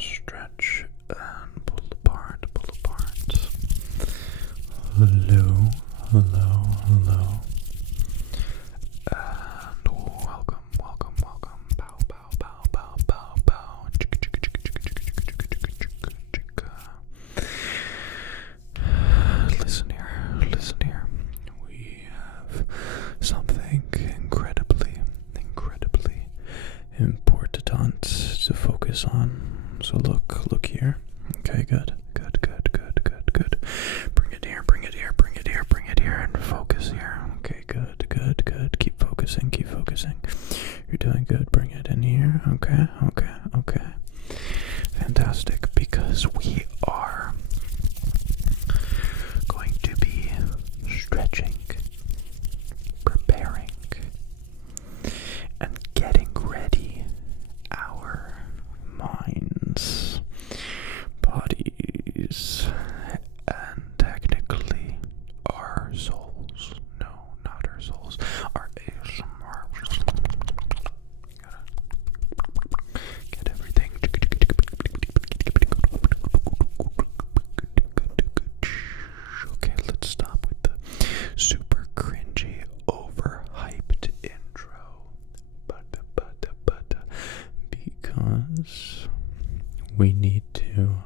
stretch and pull apart, pull apart. Hello, hello, hello. And welcome, welcome, welcome. Bow, bow, bow, bow, bow, bow. Chicka, chicka, chicka, chicka, chicka, chicka, chicka, chicka, chicka. Listen here. We have something incredibly important to focus on. So look here. Okay, good. Bring it here, and focus here. Okay, good. Keep focusing. You're doing good. Bring it in here. Okay. Fantastic, because we are going to be stretching, preparing, and getting ready our minds, bodies, and technically our souls. No, not our souls. Our ASMR. Get everything. Okay, let's stop with the super cringy, overhyped intro. Because we need to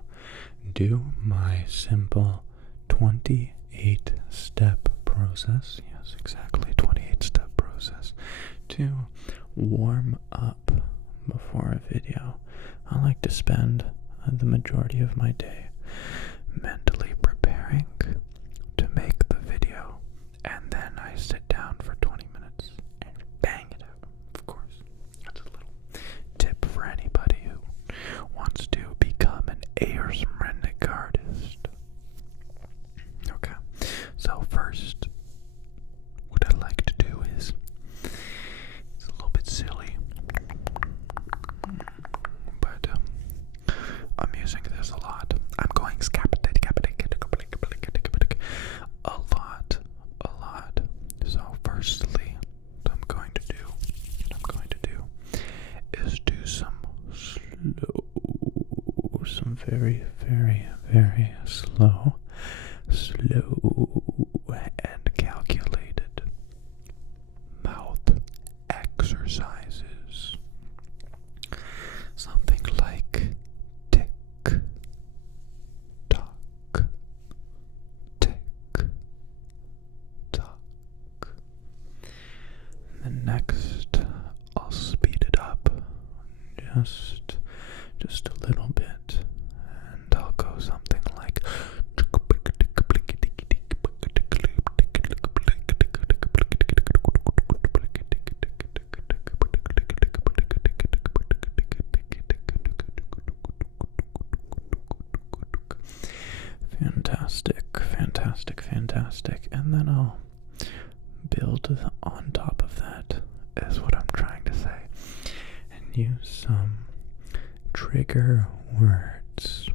do my simple 28-step process. Yes, exactly, 28-step process to warm up before a video. I like to spend the majority of my day mentally preparing to make the video, and then I sit down for 20 minutes and bang it out. Of course, that's a little tip for anybody who wants to become an ASMR artist. Okay, so first, what I like to do is, it's a little bit silly, but I'm using this a lot. I'm going a lot. So firstly, what I'm going to do is do some very, very, very slow and calculated mouth exercises. Something like tick tock, tick tock. And then next, I'll speed it up just a little bit, and I'll go something like fantastic, and then I'll build on top of that, is what I'm trying to say, and use some trigger words.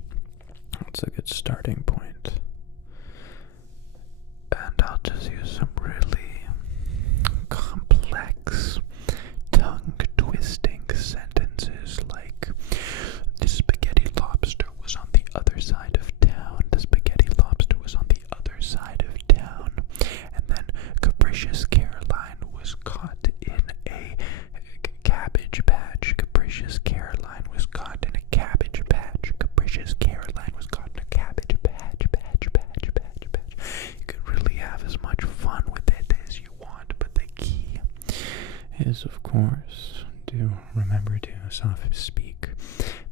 That's a good starting point. And I'll just use some really complex, tongue-twisting sentences like, the spaghetti lobster was on the other side of town. The spaghetti lobster was on the other side of town. And then Capricious Caroline was caught in a cabbage patch. Capricious Caroline was caught in a cabbage patch. Capricious Caroline was caught in a cabbage patch. You could really have as much fun with it as you want, but the key is, of course, to remember to soft speak,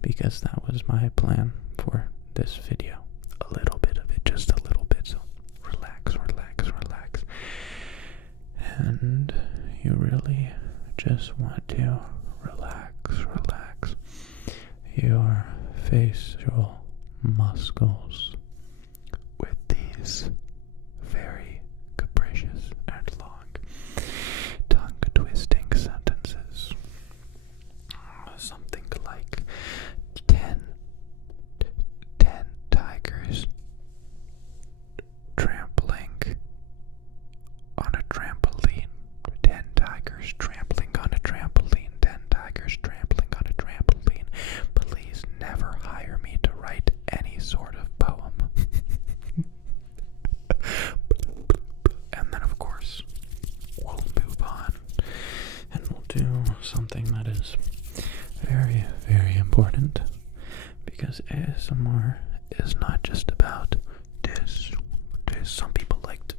because that was my plan for this video. A little bit of it, just a little bit, so relax. And you really just want to relax your facial muscles with these very capricious and long tongue-twisting sentences. Something like 10 tigers trampling on a trampoline. 10 tigers trampling on a trampoline. 10 tigers trampling on a trampoline. Please never hide write any sort of poem. And then, of course, we'll move on and we'll do something that is very, very important, because ASMR is not just about this. Some people like to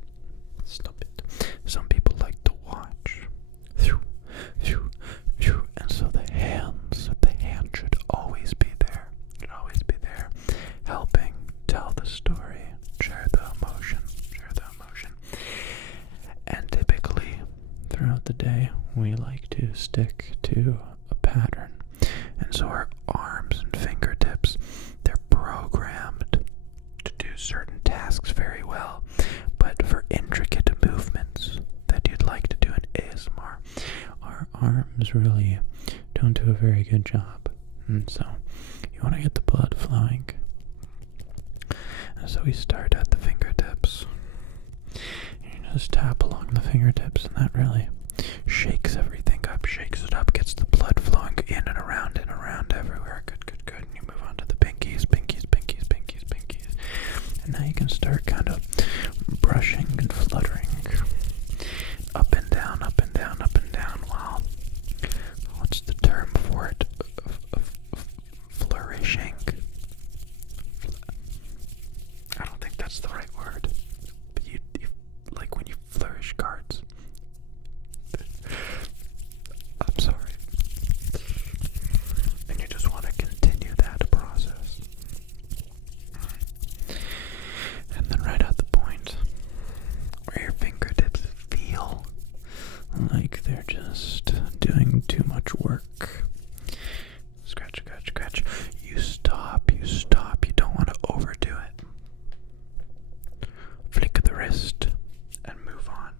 stop it. Some people like to watch. And so the hand should always be there. Should always be there, helping tell the story, share the emotion. And typically, throughout the day, we like to stick to a pattern. And so our arms and fingertips, they're programmed to do certain tasks very well. But for intricate movements that you'd like to do in ASMR, our arms really don't do a very good job. And so you want to get the blood flowing. And so we start at the fingertips. You just tap along the fingertips, and that really shakes everything up, shakes it up, gets the blood flowing in and around everywhere. Good. And you move on to the pinkies. And now you can start kind of brushing and fluttering up and down. Wow. What's the term for it? Flourishing. I don't think that's the right word. But you like when you flourish cards. I'm sorry. And you just want to continue that process. And then right at the point where your fingertips feel like they're just doing too much work. Scratch. You stop. You don't want to overdo it. Flick the wrist and move on.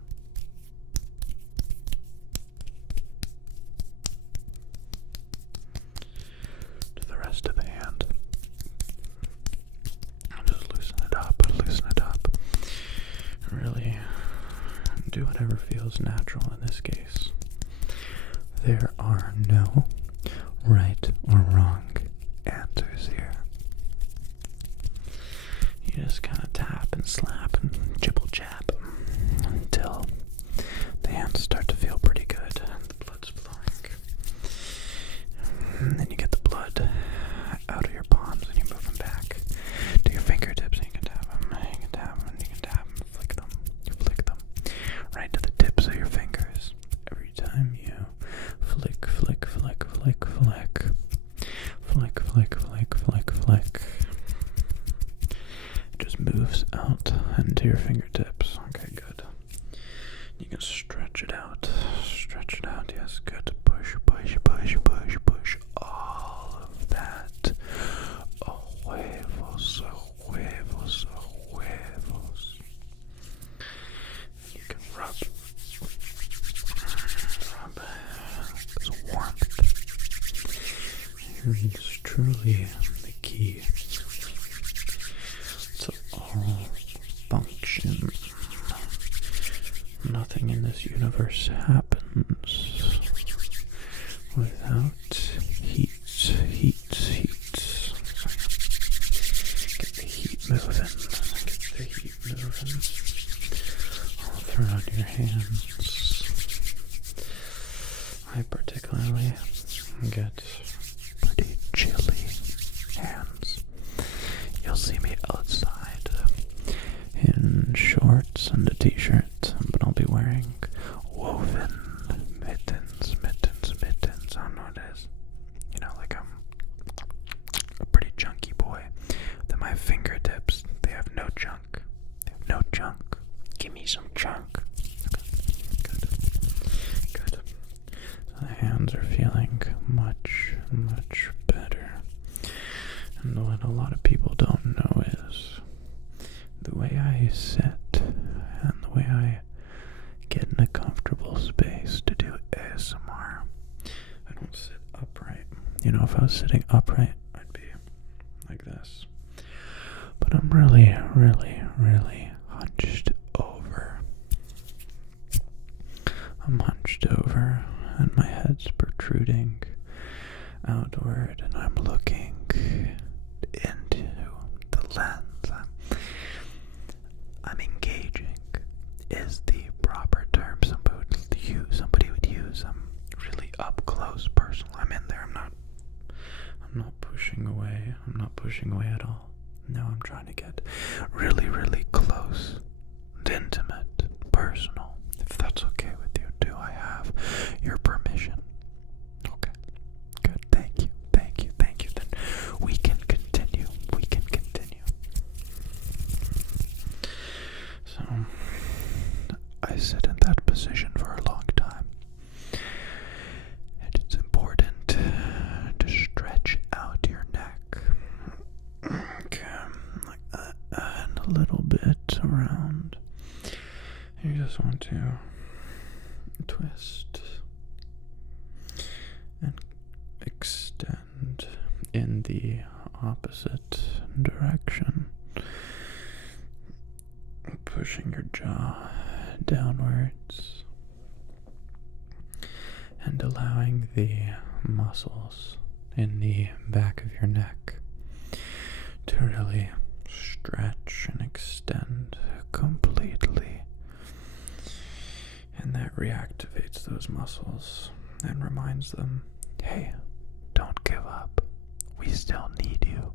To the rest of the hand. And just loosen it up. Really do whatever feels natural in this case. There are no right or wrong answers here. You just kind of tap and slap and jibble jab until the hands start to feel pretty good and the blood's flowing. And then you get the blood out of your palms and you move them back to your fingertips, and you can tap them, flick them, right to the tips of your fingers. Every time you flick, it just moves out into your fingertips. Okay, good. You can stretch it out, yes, good. Push all of that. Huevos. You can rub this warmth. It's truly the key to all function. Nothing in this universe happens without heat. Get the heat moving. All throughout your hands. I particularly get pretty chilly hands. You'll see me outside in shorts and a t-shirt, but I'll be wearing woven mittens. I don't know what it is. You know, like I'm a pretty chunky boy. Then my fingertips, they have no chunk. Give me some chunk. Good. So the hands are feeling much better. And what a lot of people don't know is the way I sit and the way I get in a comfortable space to do ASMR. I don't sit upright. You know, if I was sitting upright, I'd be like this. But I'm really hunched over. I'm hunched over and my head's protruding outward, and I'm looking into pushing away. I'm not pushing away at all. No, I'm trying to get really, really close, and intimate, personal. If that's okay with you, do I have your permission? Okay. Good. Thank you. Thank you. Thank you. Then we can continue. We can continue. So, I sit in that position for a long time. And it's important to stretch out your neck. Okay, like that, and a little bit around. You just want to twist and extend in the opposite direction, pushing your jaw downwards and allowing the muscles in the back of your neck to really stretch and extend completely. And that reactivates those muscles and reminds them, hey, don't give up. We still need you.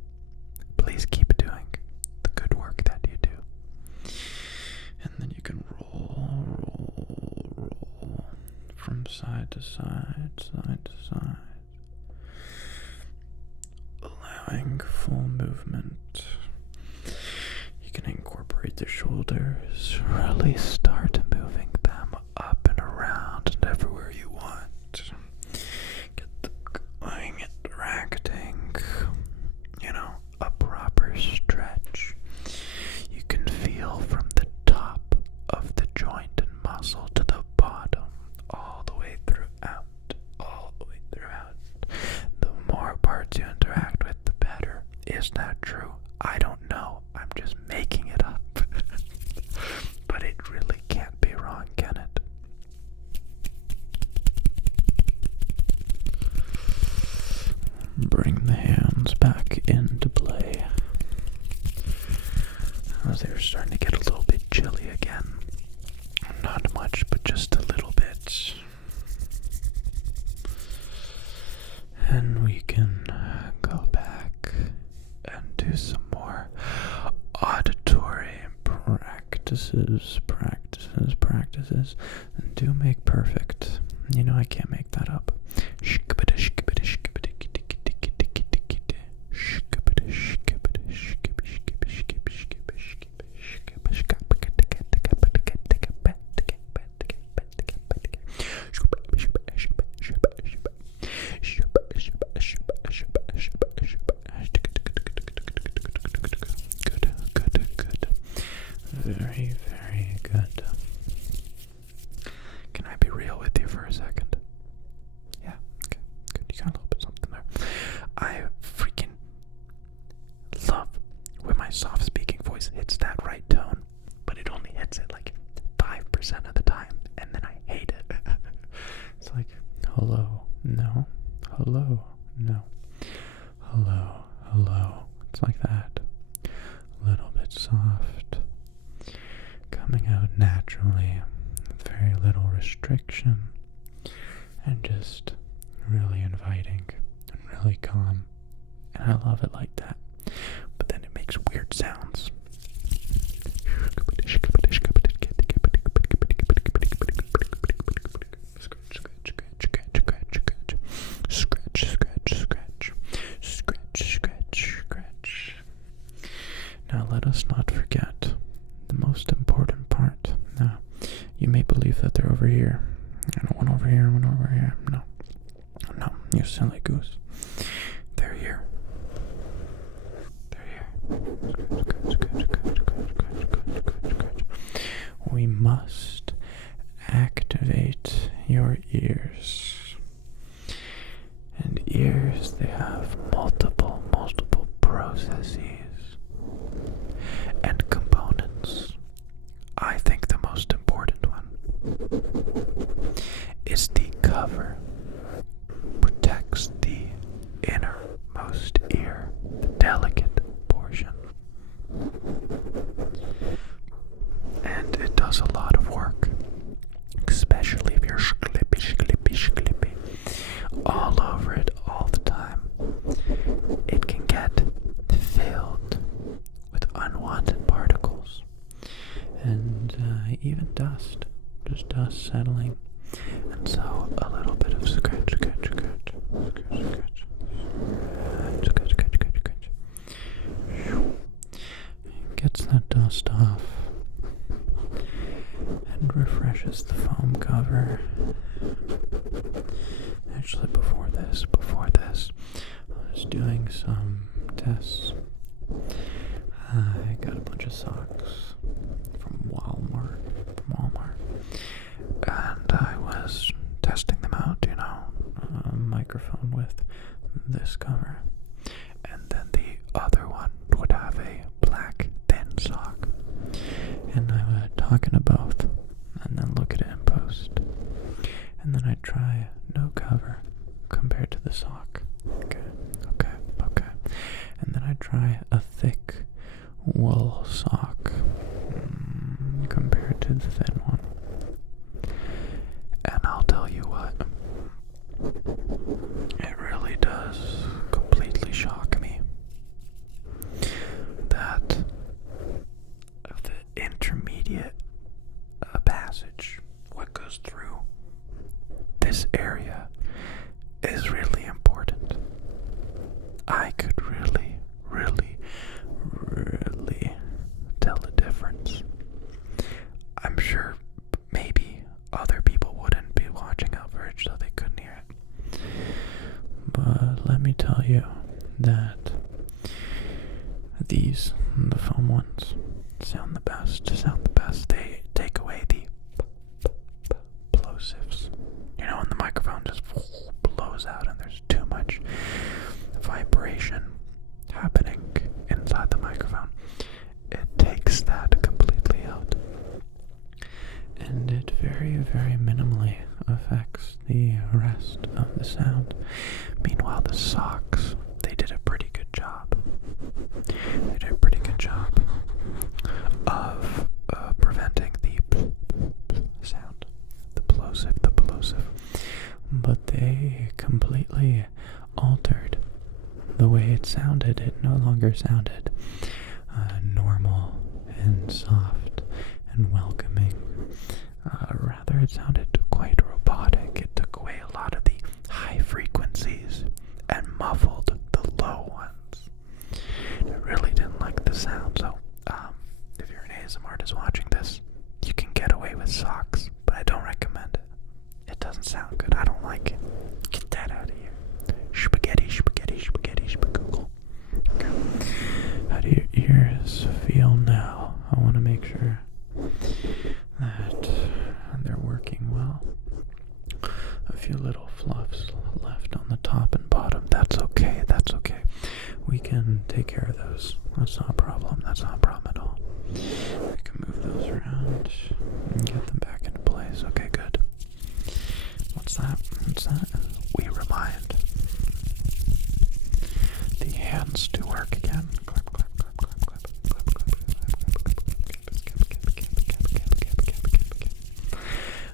Please keep doing the good work that you do. And then you can roll from side to side, side to side, allowing full movement. You can incorporate the shoulders, really start moving them up and around and everywhere you want. Get them going, interacting, a proper stretch. You can feel from the top of the joint and muscle to the bottom, all the way throughout. The more parts you interact with, the better. Is that true? I don't know. I'm just making it up. But it really can't be wrong, can it? Bring the hands back into play. As they're starting to get a little bit chilly again. Not much, but just a little bit. And we can go back and do some more auditory practices, and do make perfect. I can't make that up. Very, very good. Can I be real with you for a second? Yeah, okay, good. You got a little bit something there. I freaking love when my soft speaking voice hits that right tone, but it only hits it like 5% of the time, and then I hate it. It's like, hello, no, hello, no, hello, hello. It's like that. A little bit soft. Coming out naturally, with very little restriction, and just really inviting and really calm. And I love it like that. But then it makes weird sounds. Scratch. Now let us not forget the most important part. Now, you may believe that they're over here. One over here, one over here. No, you silly goose. They're here. We must activate your ears. And ears, they have multiple processes and components. I think the most important one is the cover. Protects the innermost ear, the delicate portion. And it does a lot of work, especially if you're shklippy all over it all the time. It can dust. Just dust settling. And so a little bit of scratch, scratch, scratch, scratch, scratch, scratch, scratch, scratch, scratch. Gets that dust off and refreshes the foam cover. Actually, before this, I was doing some tests. I got a bunch of socks from Walmart, and I was testing them out, a microphone with this cover, and then the other one would have a black thin sock, and I would talk into both, and then look at it in post, and then I'd try no cover compared to the sock. Okay, and then I'd try a thick wool sock compared to the thin one. And I'll tell you what, it really does completely shock me that of the intermediate passage, what goes through this area is really important. I could really tell the difference. I'm sure maybe other people wouldn't be watching Outverge, so they couldn't hear it. But let me tell you that the foam ones, sound the best. They take away the plosives. When the microphone just blows out and there's too much vibration happening inside the microphone, it takes that completely out. And it very, very minimally affects the rest of the sound. Meanwhile, the socks, they did a pretty good job. Of preventing the sound, the plosive. But they completely altered the way it sounded. It no longer sounded normal and soft and welcoming. Rather, it sounded quite robotic. It took away a lot of the high frequencies and muffled the low ones. I really didn't like the sound, so if you're an ASMR artist watching this, you can get away with socks, but I don't recommend it. It doesn't sound good. I don't like it. Get that out of here. Spaghetti, spagoogle. Okay. How do your ears feel now? I want to make sure that they're working well. A few little fluffs left on the top and bottom. That's okay. We can take care of those. That's not a problem at all. We can move those around and get them back into place. Okay, good. What's that? We remind the hands to work again. Clap, clap, clap, clap, clap, clap, clap, clap.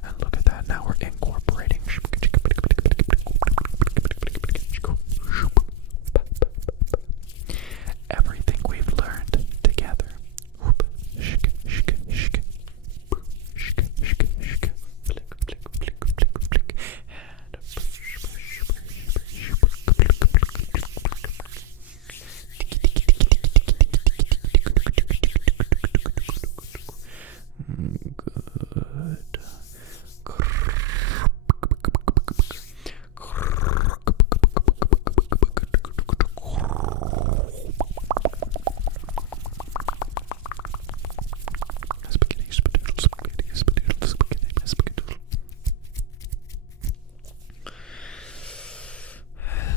And look at that. Now we're incorporating everything we've learned together.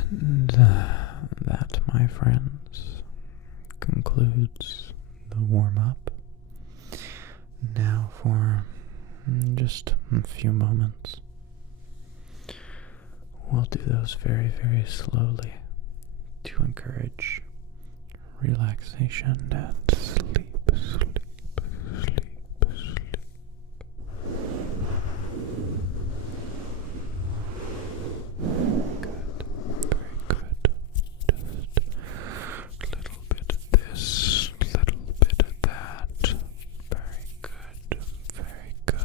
And that, my friends, concludes the warm-up. Now for just a few moments, we'll do those very, very slowly to encourage relaxation and sleep. Very good.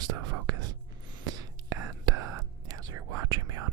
likes to focus. And yeah, so you're watching me on